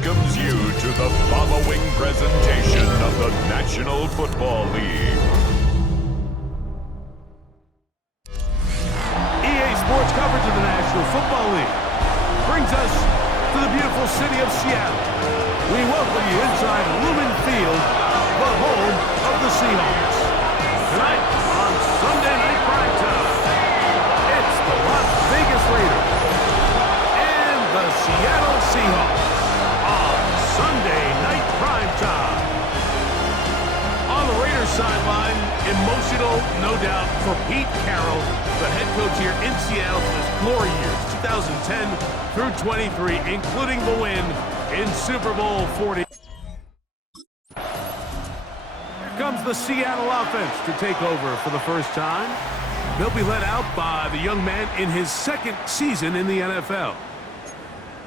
welcomes you to the following presentation of the National Football League. EA Sports coverage of the National Football League brings us to the beautiful city of Seattle. We welcome you inside Lumen Field, the home of the Seahawks. Tonight on Sunday Night Primetime, it's the Las Vegas Raiders and the Seattle Seahawks on Sunday Night Primetime. On the Raiders sideline, emotional, no doubt, for Pete Carroll, the head coach here in Seattle for his glory years, 2010 through 23, including the win in Super Bowl 40. Here comes the Seattle offense to take over for the first time. They'll be led out by the young man in his second season in the NFL.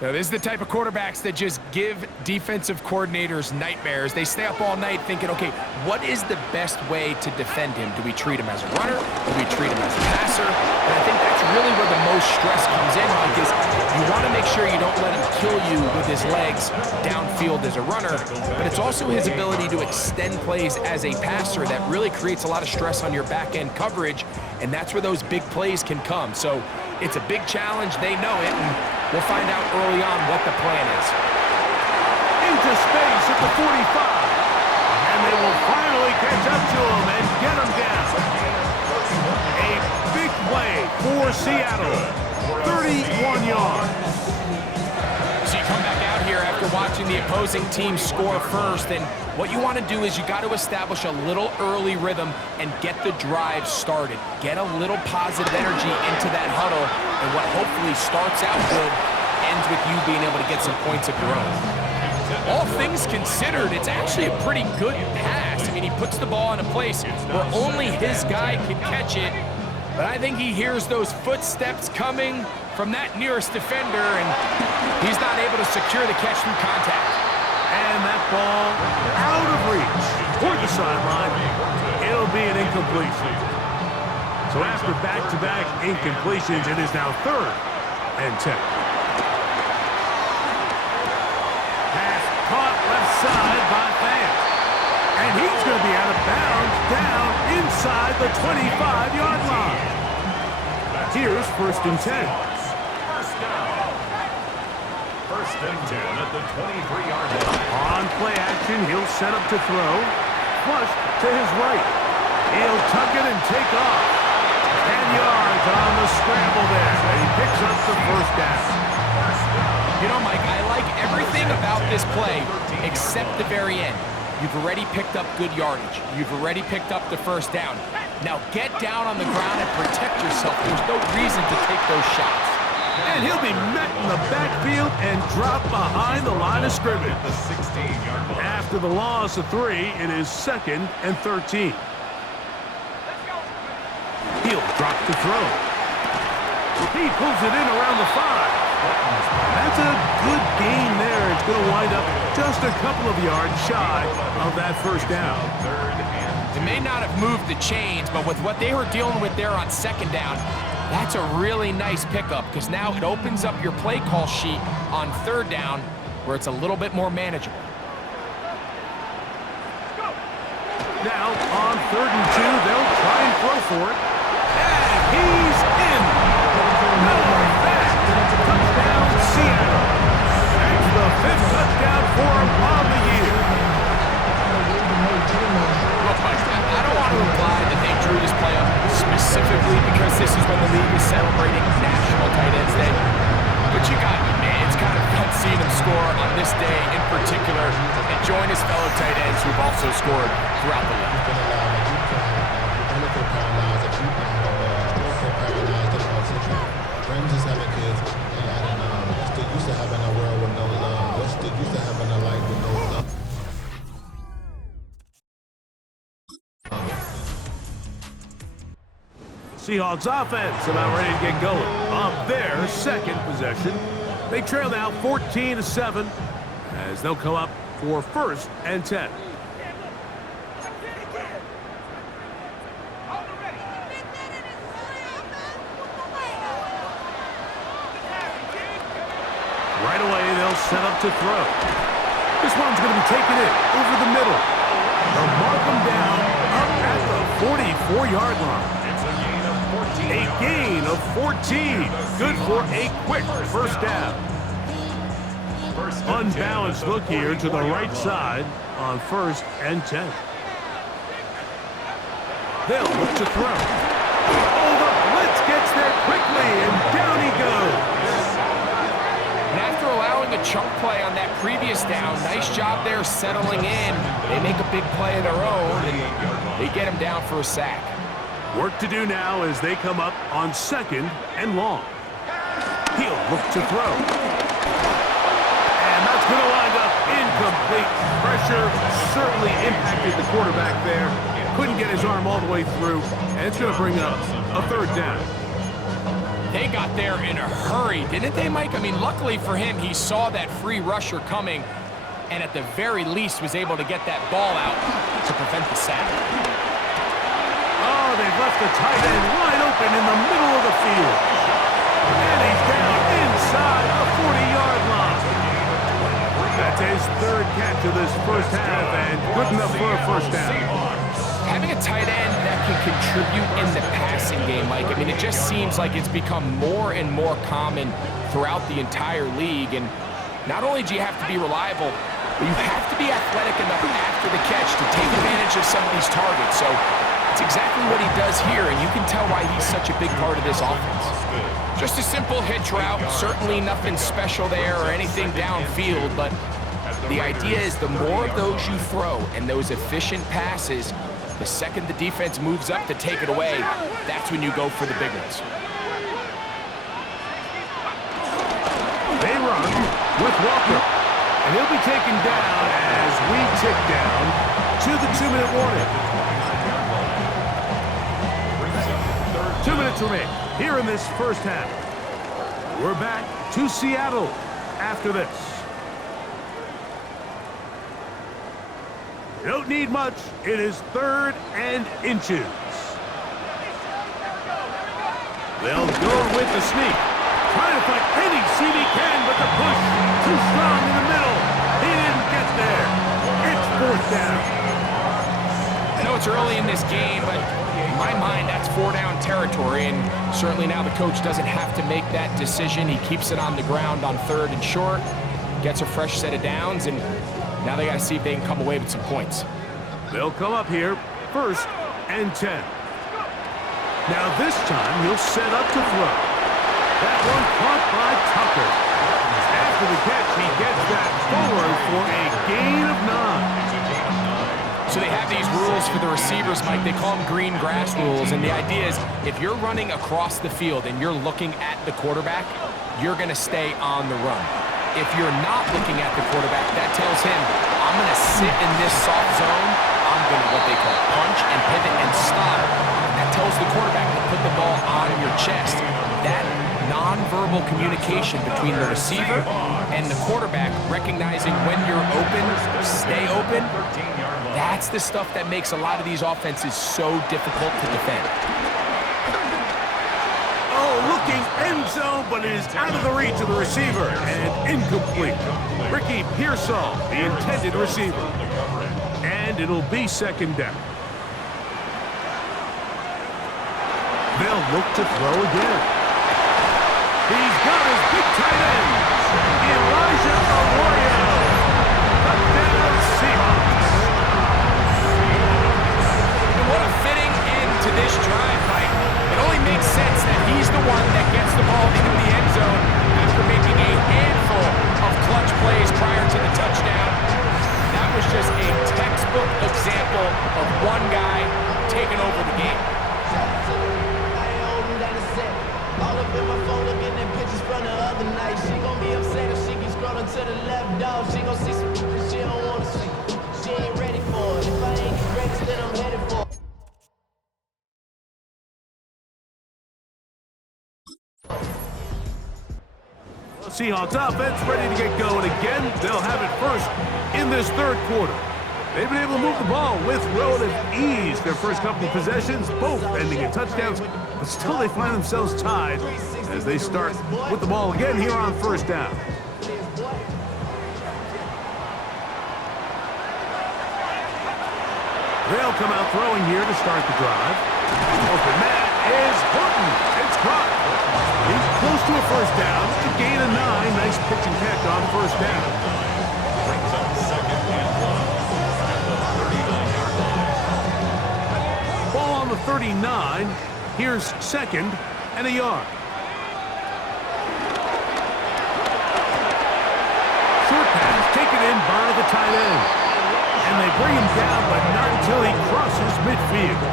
Now, this is the type of quarterbacks that just give defensive coordinators nightmares. They stay up all night thinking, okay, what is the best way to defend him? Do we treat him as a runner? Do we treat him as a passer? And I think that's really where the most stress comes in, Mike, is you want to make sure you don't let him kill you with his legs downfield as a runner, but it's also his ability to extend plays as a passer that really creates a lot of stress on your back-end coverage, and that's where those big plays can come. So it's a big challenge. They know it, and we'll find out early on what the plan is. Into space at the 45. And they will finally catch up to him and get him down. A big play for Seattle. 31 yards. So you come back out here after watching the opposing team score first, and what you want to do is you got to establish a little early rhythm and get the drive started. Get a little positive energy into that huddle, and what hopefully starts out good ends with you being able to get some points of your own. All things considered, it's actually a pretty good pass. I mean, he puts the ball in a place where only his guy can catch it, but I think he hears those footsteps coming from that nearest defender, and he's not able to secure the catch through contact. And that ball out of reach toward the sideline. It'll be an incompletion. So after back-to-back incompletions, it is now 3rd and 10. Pass caught left side by Fant. And he's going to be out of bounds down inside the 25-yard line. Here's 1st and 10. First and 10 at the 23-yard line. On play action, he'll set up to throw. Flush to his right. He'll tuck it and take off. 10 yards on the scramble there. And he picks up the 1st down. You know, Mike, I like everything about this play except the very end. You've already picked up good yardage. You've already picked up the 1st down. Now get down on the ground and protect yourself. There's no reason to take those shots. And he'll be met in the backfield and dropped behind the line of scrimmage. After the loss of 3, it is 2nd and 13. He'll drop to throw. He pulls it in around the 5. That's a good gain there. It's going to wind up just a couple of yards shy of that 1st down. They may not have moved the chains, but with what they were dealing with there on 2nd down, that's a really nice pickup, because now it opens up your play call sheet on 3rd down where it's a little bit more manageable. Now on 3rd and 2, they'll try and throw for it. And he's in. Miller back. Touchdown, Seattle. That's the 5th touchdown for him on the year. I don't want to imply that they drew this play up specifically because this is when the league is celebrating National Tight Ends Day. But you got me, man. It's kind of fun seeing him score on this day in particular and join his fellow tight ends who've also scored throughout the league. Just having kids, and I don't know. We're still used to having a world with no love. We're still used to having a life with no love. Seahawks offense about ready to get going on their 2nd possession. They trail now 14-7 as they'll come up for 1st and 10. Right away, they'll set up to throw. This one's going to be taken in over the middle. They'll mark him down up at the 44-yard line. A gain of 14. Good for a quick first down. Unbalanced look here to the right side on 1st and 10. They'll look to throw. Oh, the blitz gets there quickly, and down he goes. And after allowing a chunk play on that previous down, nice job there settling in. They make a big play of their own, and they get him down for a sack. Work to do now as they come up on 2nd and long. He'll look to throw. And that's going to wind up incomplete. Pressure certainly impacted the quarterback there. Couldn't get his arm all the way through, and it's going to bring up a 3rd down. They got there in a hurry, didn't they, Mike? I mean, luckily for him, he saw that free rusher coming, and at the very least was able to get that ball out to prevent the sack. Oh, they've left the tight end wide open in the middle of the field. And he's down inside the 40-yard line. That's his 3rd catch of this first half, and good enough for a first down. Having a tight end that can contribute in the passing game, Mike, I mean, it just seems like it's become more and more common throughout the entire league. And not only do you have to be reliable, but you have to be athletic enough after the catch to take advantage of some of these targets. So it's exactly what he does here, and you can tell why he's such a big part of this offense. Just a simple hitch route, certainly nothing special there or anything downfield, but the idea is the more of those you throw and those efficient passes, the second the defense moves up to take it away, that's when you go for the big ones. They run with Walker, and he'll be taken down as we tick down to the 2-minute warning. 2 minutes remain here in this first half. We're back to Seattle after this. You don't need much. It is 3rd and inches. They'll go with the sneak. Trying to find any seam he can, but the push too strong in the middle. He didn't get there. It's 4th down. I know it's early in this game, but in my mind, that's 4-down territory, and certainly now the coach doesn't have to make that decision. He keeps it on the ground on 3rd and short, gets a fresh set of downs, and now they got to see if they can come away with some points. They'll come up here 1st and 10. Now this time he'll set up to throw. That one caught by Tucker. After the catch, he gets that forward for a gain of 9. So they have these rules for the receivers, Mike. They call them green grass rules, and the idea is if you're running across the field and you're looking at the quarterback, you're going to stay on the run. If you're not looking at the quarterback, that tells him, I'm going to sit in this soft zone. I'm going to what they call punch and pivot and stop. And that tells the quarterback to put the ball on your chest. That nonverbal communication between the receiver and the quarterback, recognizing when you're open, stay open, that's the stuff that makes a lot of these offenses so difficult to defend. Oh, looking end zone, but it is out of the reach of the receiver and incomplete. Ricky Pearsall, the intended receiver. And it'll be 2nd down. They'll look to throw again. He's got his big tight end, Elijah Arroyo. Touchdown Seahawks. And what a fitting end to this drive, Mike. It only makes sense that he's the one that gets the ball into the end zone after making a handful of clutch plays prior to the touchdown. That was just a textbook example of one guy taking over the game. All up in my phone, looking at pictures from the other night. She gon' be upset if she keeps scrolling to the left, dog. She gon' see some shit she don't wanna see. She ain't ready for it. If I ain't the greatest, then I'm headed for it. Seahawks offense ready to get going again. They'll have it first in this 3rd quarter. They've been able to move the ball with relative ease. Their first couple of possessions, both ending in touchdowns, but still they find themselves tied as they start with the ball again here on 1st down. They'll come out throwing here to start the drive. Open man is Horton. It's caught. He's close to a first down. It's a gain of 9. Nice pitch and catch on first down. Brings up second and 1 at the 39-yard line. Ball on the 39. Here's second and a yard. Short pass taken in by the tight end. And they bring him down, but not until he crosses midfield.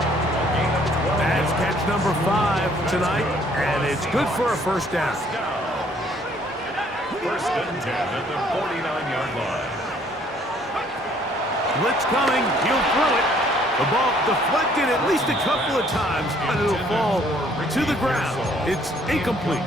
That's catch number 5 tonight, and it's good for a first down. First and 10 at the 49-yard line. Blitz coming. He'll throw it. The ball deflected at least a couple of times, but it'll fall to the ground. It's incomplete.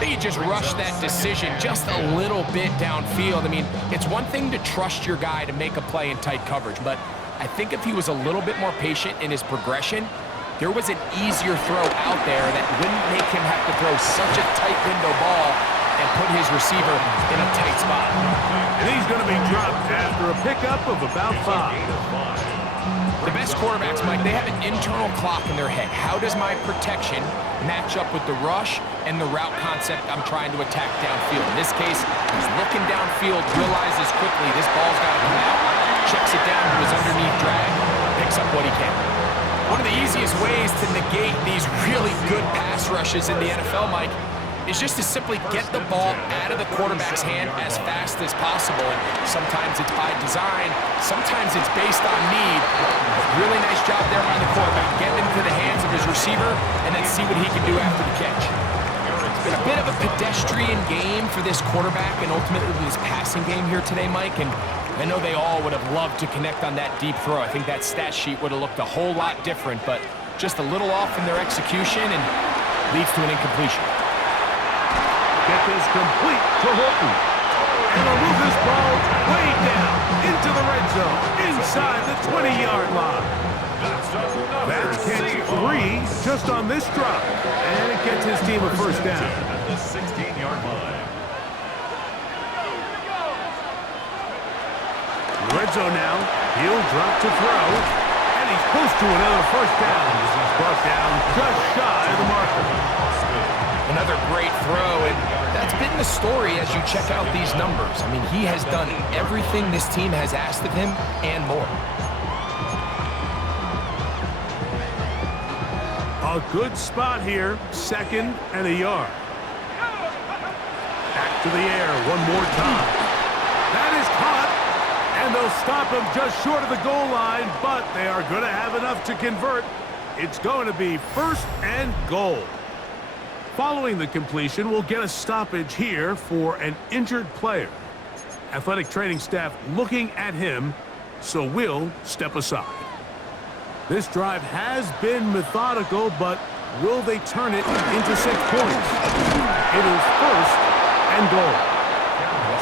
They just rushed that decision just a little bit downfield. I mean, it's one thing to trust your guy to make a play in tight coverage, but I think if he was a little bit more patient in his progression, there was an easier throw out there that wouldn't make him have to throw such a tight window ball and put his receiver in a tight spot. And he's going to be dropped after a pickup of about 5. The best quarterbacks, Mike, they have an internal clock in their head. How does my protection match up with the rush and the route concept I'm trying to attack downfield? In this case, he's looking downfield, realizes quickly this ball's got to come out, checks it down to his underneath drag, picks up what he can. One of the easiest ways to negate these really good pass rushes in the NFL, Mike, is just to simply get the ball out of the quarterback's hand as fast as possible. And sometimes it's by design, sometimes it's based on need. But really nice job there by the quarterback. Get into the hands of his receiver and then see what he can do after the catch. It's been a bit of a pedestrian game for this quarterback and ultimately this passing game here today, Mike. And I know they all would have loved to connect on that deep throw. I think that stat sheet would have looked a whole lot different, but just a little off in their execution and leads to an incompletion. Get this complete to Horton. And they'll move this ball way down into the red zone, inside the 20-yard line. That's catch 3 just on this drop. And it gets his team a first down. At the 16-yard line. Red zone now. He'll drop to throw. And he's close to another first down as he's brought down just shy of the marker. Another great throw, and that's been the story as you check out these numbers. I mean, he has done everything this team has asked of him and more. A good spot here, second and a yard. Back to the air one more time. That is caught, and they'll stop him just short of the goal line, but they are going to have enough to convert. It's going to be first and goal. Following the completion, we'll get a stoppage here for an injured player. Athletic training staff looking at him, so we'll step aside. This drive has been methodical, but will they turn it into 6 points? It is first and goal.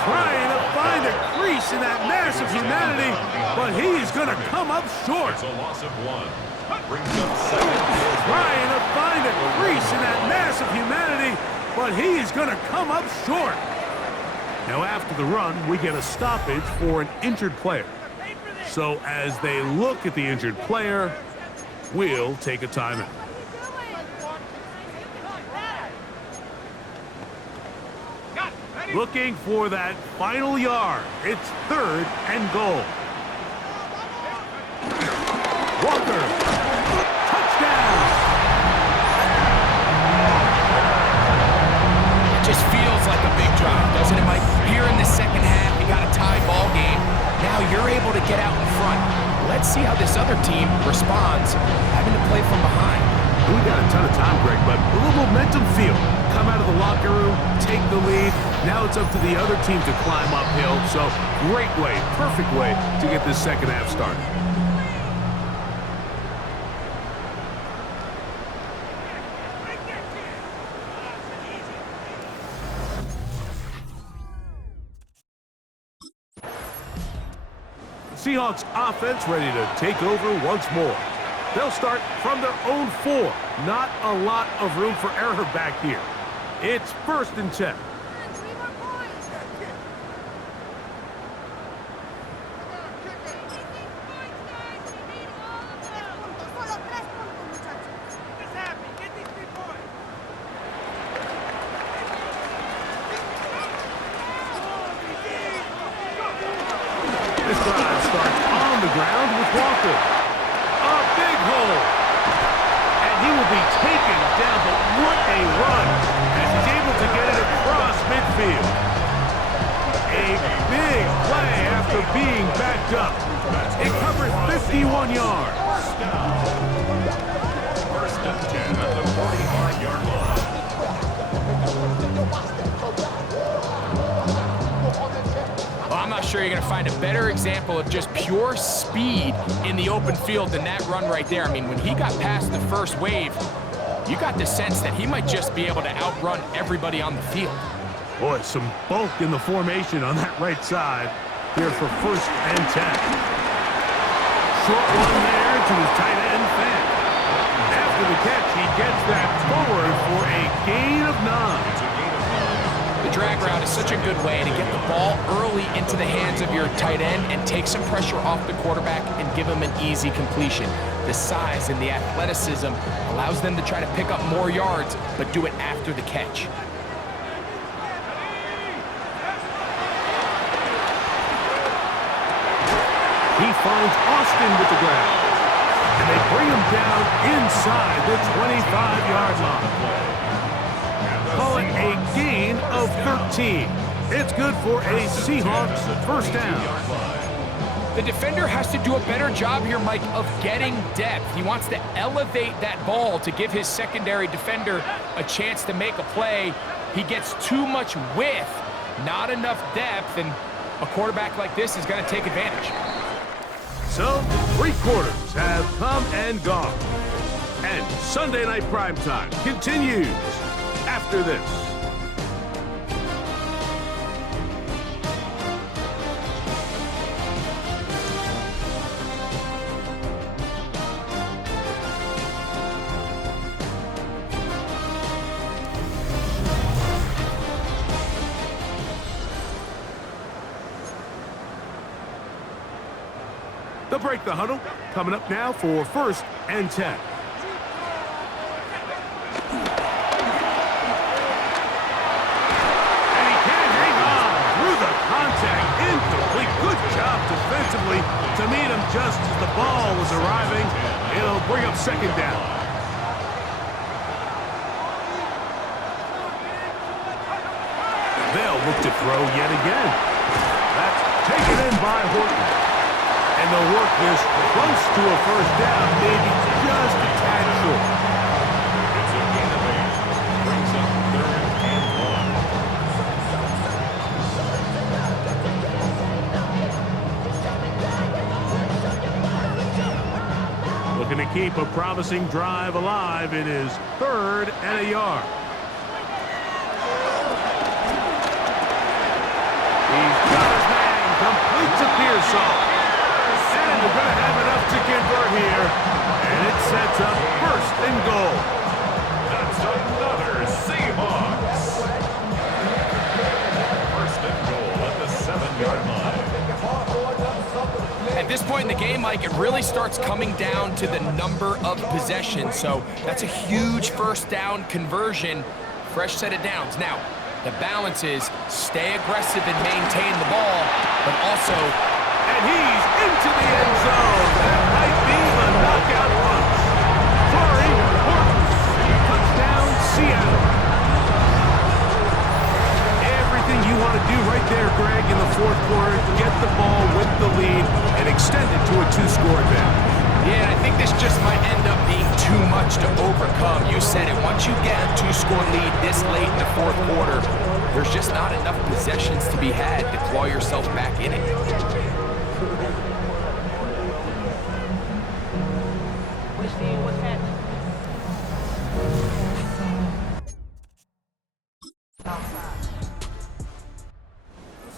Trying to find a crease in that mass of humanity, but he's going to come up short. It's a loss of 1. Brings up second. Trying to find a crease in that mass of humanity, but he's going to come up short. Now after the run, we get a stoppage for an injured player. So as they look at the injured player, we'll take a timeout. Looking for that final yard. It's third and goal. Walker. Touchdown. It just feels like a big drive, doesn't it, Mike? Here in the second half, you got a tie ball game. Now you're able to get out in front. Let's see how this other team responds, having to play from behind. We got a ton of time, Greg, but a little momentum feel. Come out of the locker room, take the lead. Now it's up to the other team to climb uphill. So great way, perfect way to get this second half started. Seahawks offense ready to take over once more. They'll start from their own 4. Not a lot of room for error back here. It's first and 10. being backed up. It covers 51 yards. First and 10 at the 45-yard line. Well, I'm not sure you're going to find a better example of just pure speed in the open field than that run right there. I mean, when he got past the first wave, you got the sense that he might just be able to outrun everybody on the field. Boy, some bulk in the formation on that right side here for first and 10. Short one there to his tight end, Fant. After the catch, he gets that forward for a gain of 9. The drag route is such a good way to get the ball early into the hands of your tight end and take some pressure off the quarterback and give him an easy completion. The size and the athleticism allows them to try to pick up more yards, but do it after the catch. He finds Austin with the grab. And they bring him down inside the 25-yard line. Call it a gain of 13. It's good for a Seahawks first down. The defender has to do a better job here, Mike, of getting depth. He wants to elevate that ball to give his secondary defender a chance to make a play. He gets too much width, not enough depth, and a quarterback like this is going to take advantage. So, 3 quarters have come and gone. And Sunday Night Primetime continues after this. They'll break the huddle. Coming up now for first and 10. And he can't hang on through the contact. Incomplete. Good job defensively to meet him just as the ball was arriving. It'll bring up second down. They'll look to throw yet again. That's taken in by Horton. And they'll work this close to a first down, maybe just a tad short. It's a gain of 8. Brings up 3rd and 1. Looking to keep a promising drive alive. It is 3rd and a yard. He's got his man, complete to Pearsall. And they're going to have enough to convert here. And it sets up 1st and goal. That's another Seahawks. 1st and goal at the 7-yard line. At this point in the game, Mike, it really starts coming down to the number of possessions. So that's a huge first down conversion. Fresh set of downs. Now, the balance is stay aggressive and maintain the ball, but also... And he's into the end zone. That might be the knockout punch. Corey Horton. Touchdown, Seattle. Everything you want to do right there, Greg, in the 4th quarter. Get the ball with the lead and extend it to a 2-score advantage. Yeah, I think this just might end up being too much to overcome. You said it. Once you get a 2-score lead this late in the 4th quarter, there's just not enough possessions to be had to claw yourself back in it.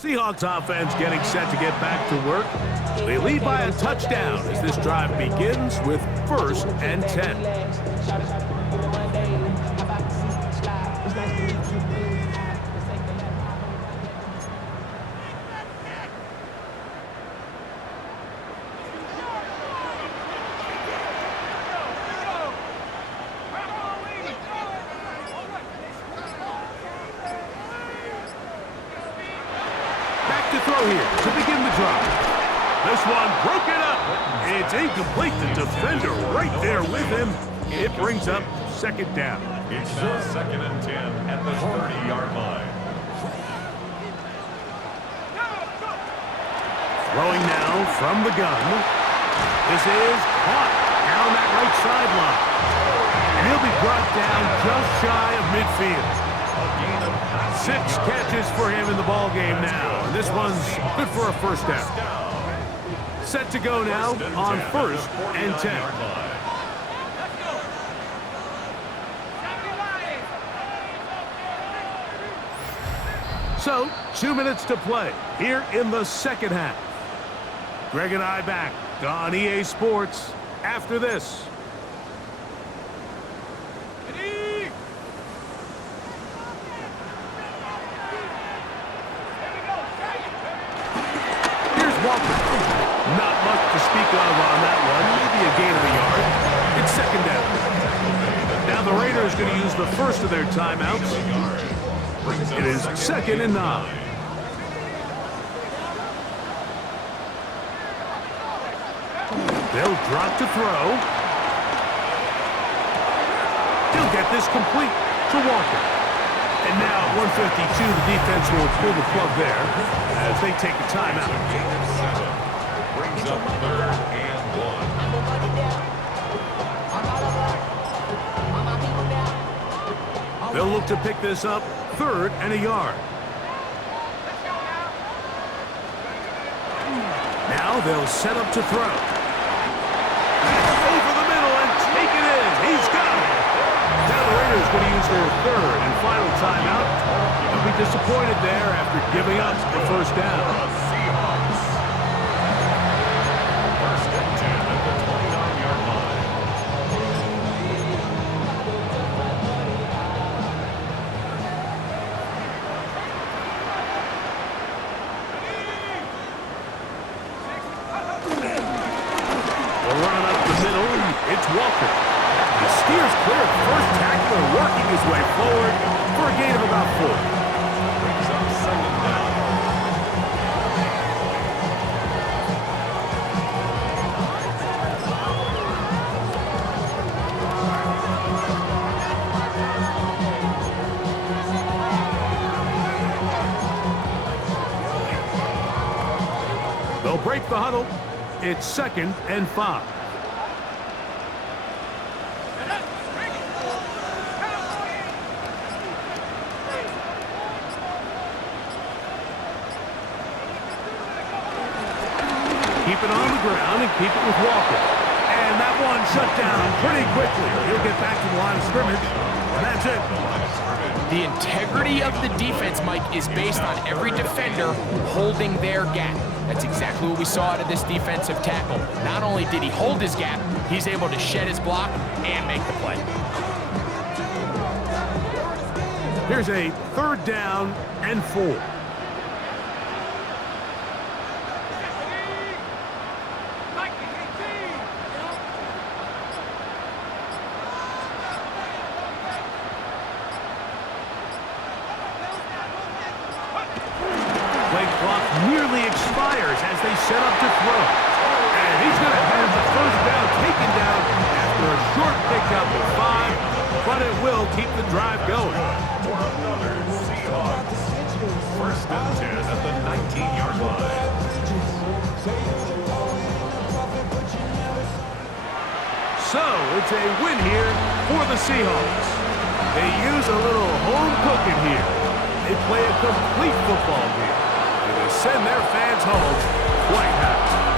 Seahawks offense getting set to get back to work. They lead by a touchdown as this drive begins with 1st and 10. To throw here to begin the drive. This one broken up. It's incomplete. The defender right there with him. It brings up second down. It's now 2nd and 10 at the 30-yard line. Throwing now from the gun. This is caught down that right sideline. And he'll be brought down just shy of midfield. 6 catches for him in the ball game now. And this one's good for a first down. Set to go now on 1st and 10. So, 2 minutes to play here in the second half. Greg and I back on EA Sports after this. Here's Walker. Not much to speak of on that one. Maybe a gain of a yard. It's second down. Now the Raiders going to use the first of their timeouts. It is 2nd and 9. They'll drop to throw. He'll get this complete to Walker. And now at 152, the defense will pull the plug there as they take a timeout. Brings up 3rd and 1. They'll look to pick this up 3rd and a yard. Now they'll set up to throw. Over the middle and take it in. He's got it. Now the Raiders going to use their 3rd and final timeout. They'll be disappointed there after giving up the first down. Seahawks. 1st and 10 at the 29-yard line. Run up the middle, it's Walker. He steers clear of the first tackler, working his way forward for a gain of about 4. Brings up 2nd down. They'll break the huddle. It's 2nd and 5. Keep it on the ground and keep it with Walker. And that one shut down pretty quickly. He'll get back to the line of scrimmage, and that's it. The integrity of the defense, Mike, is based on every defender holding their gap. That's exactly what we saw out of this defensive tackle. Not only did he hold his gap, he's able to shed his block and make the play. Here's a 3rd down and 4. Nearly expires as they set up to throw. And he's going to have the first down taken down after a short pickup of 5, but it will keep the drive going. For another Seahawks. 1st and 10 at the 19-yard line. So it's a win here for the Seahawks. They use a little home cooking here. They play a complete football game. Send their fans home quite happy.